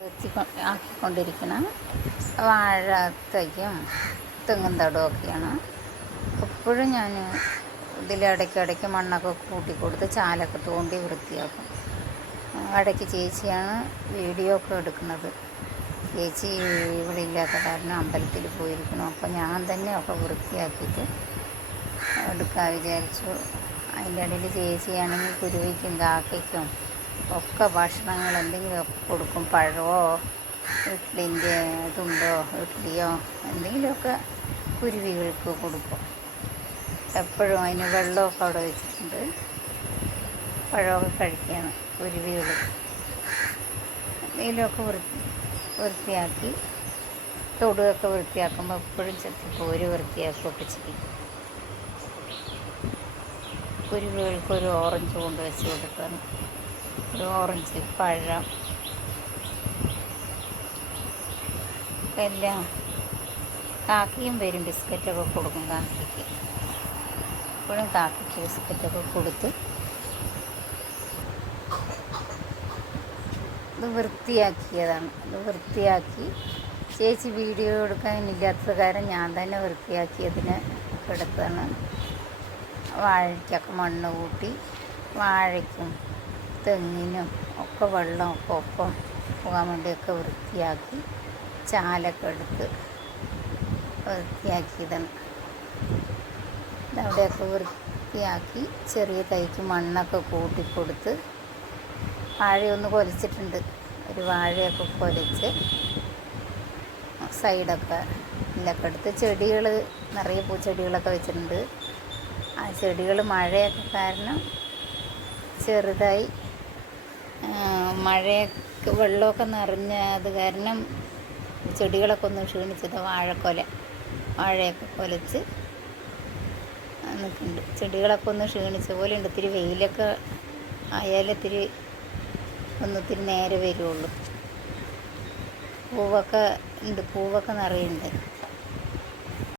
ആക്കിക്കൊണ്ടിരിക്കണം. വാഴ തൈയും തെങ്ങും തടമൊക്കെയാണ്. എപ്പോഴും ഞാൻ ഇതിലിടയ്ക്കിടയ്ക്ക് മണ്ണൊക്കെ കൂട്ടിക്കൊടുത്ത് ചാലൊക്കെ തോണ്ടി വൃത്തിയാക്കും. ഇടയ്ക്ക് ചേച്ചിയാണ് വീഡിയോ ഒക്കെ എടുക്കുന്നത്. ചേച്ചി ഇവിടെ ഇല്ലാത്ത കാരണം അമ്പലത്തിൽ പോയിരിക്കണം. അപ്പോൾ ഞാൻ തന്നെ ഒക്കെ വൃത്തിയാക്കിയിട്ട് എടുക്കാൻ വിചാരിച്ചു. അതിൻ്റെ ഇടയിൽ ചേച്ചിയാണെങ്കിൽ കുരുവിക്കും കാക്കയ്ക്കും ഒക്കെ ഭക്ഷണങ്ങൾ എന്തെങ്കിലുമൊക്കെ കൊടുക്കും. പഴമോ ഇഡ്ഡലിൻ്റെ തുണ്ടോ ഇഡ്ഡലിയോ എന്തെങ്കിലുമൊക്കെ കുരുവികൾക്ക് കൊടുക്കും. എപ്പോഴും അതിന് വെള്ളമൊക്കെ അവിടെ വെച്ചിട്ടുണ്ട്. പഴമൊക്കെ കഴിക്കുകയാണ് കുരുവികൾ. എന്തെങ്കിലുമൊക്കെ വൃത്തിയാക്കി തൊടുകയൊക്കെ വൃത്തിയാക്കുമ്പോൾ എപ്പോഴും ചെത്തിപ്പോര് വൃത്തിയാക്കുകയൊക്കെ ചെയ്യും. കുരുവികൾക്ക് ഒരു ഓറഞ്ച് കൊണ്ട് വെച്ച് കൊടുക്കണം. ഒരു ഓറഞ്ച് പഴം എല്ലാം. കാക്കയും വരും, ബിസ്ക്കറ്റൊക്കെ കൊടുക്കും കാക്കയ്ക്ക്. എപ്പോഴും കാക്കയ്ക്ക് ബിസ്ക്കറ്റൊക്കെ കൊടുത്ത് ഇത് വൃത്തിയാക്കിയതാണ്. ഇത് വൃത്തിയാക്കി ചേച്ചി വീഡിയോ എടുക്കാനില്ലാത്തത് കാരണം ഞാൻ തന്നെ വൃത്തിയാക്കിയതിന് എടുത്താണ്. വാഴയ്ക്കൊക്കെ മണ്ണ് കൂട്ടി വാഴയ്ക്കും തെങ്ങിനും ഒക്കെ വെള്ളമൊക്കെ ഒപ്പം പോകാൻ വേണ്ടിയൊക്കെ വൃത്തിയാക്കി ചാലൊക്കെ എടുത്ത് വൃത്തിയാക്കിയതാണ്. അവിടെയൊക്കെ വൃത്തിയാക്കി ചെറിയ തൈക്ക് മണ്ണൊക്കെ കൂട്ടിക്കൊടുത്ത് വാഴയൊന്ന് കൊലച്ചിട്ടുണ്ട്. ഒരു വാഴയൊക്കെ കൊലച്ച് സൈഡൊക്കെ ഇതിലൊക്കെ എടുത്ത് ചെടികൾ നിറയെ പൂച്ചെടികളൊക്കെ വെച്ചിട്ടുണ്ട്. ആ ചെടികൾ മഴയൊക്കെ കാരണം ചെറുതായി മഴയൊക്കെ വെള്ളമൊക്കെ നിറഞ്ഞത് കാരണം ചെടികളൊക്കെ ഒന്ന് ക്ഷീണിച്ചത്. വാഴയൊക്കെ കൊലച്ച് നിൽക്കുന്നുണ്ട്. ചെടികളൊക്കെ ഒന്ന് ക്ഷീണിച്ച പോലെ ഉണ്ട്. ഇത്തിരി വെയിലൊക്കെ ആയാലും ഒത്തിരി നേരെ വരുള്ളൂ. പൂവൊക്കെ ഉണ്ട്, പൂവൊക്കെ നിറയുണ്ട്.